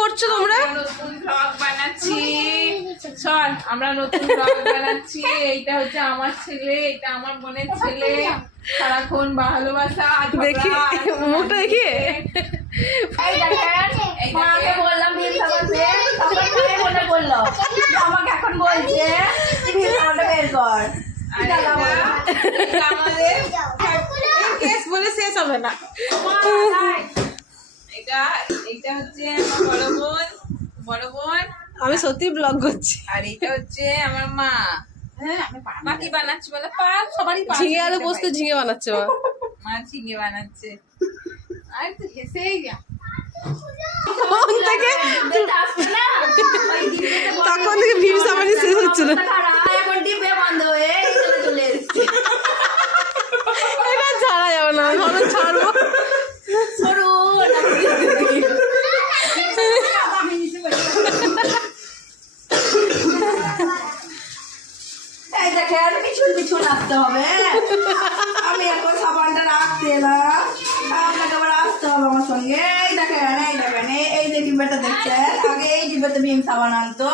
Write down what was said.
করছো তোমরা? নতুন ব্লগ বানাচ্ছি। চল আমরা নতুন ব্লগ বানাচ্ছি। এইটা হচ্ছে আমার ছেলে, এটা আমার বোনের ছেলে। সারাক্ষণ ভালোবাসা দেখি মুখটা দেখি। এই দেখেন, মাকে বললাম বিল সাবান দে, তখন মায়ে মনে বললো যে আমাকে এখন বলছে বিল সাবানটা বের কর। আমাদের কেস বলে শেষ হবে না। এটা হচ্ছে আমার বড় বোন। আমি সত্যি ব্লগ করছি। আর এটা হচ্ছে আমার মা। হ্যাঁ আমি মা কি বানাচ্ছি বলে সবারই ঝিঙে আলু পোস্ত ঝিঙে বানাচ্ছে মা ঝিঙে বানাচ্ছে। আর তো হেসেই যা তখন থেকে ভিউজ আমার শেষ হচ্ছিল। এখন ডিবে বন্ধ হয়ে চলে এসছে। এটা ছাড়া যাবে না, ধরো ছাড়বো। সরু এই দেখেন পিছন পিছন আসতে হবে। আমি এখন সাবানটা রাখতে এলাম, আপনাকে আবার আসতে হবে আমার সঙ্গে। এই দেখেন এই যে ডিব্বাটা দেখছেন, আগে এই ডিব্বাতে ভীম সাবান আনতো।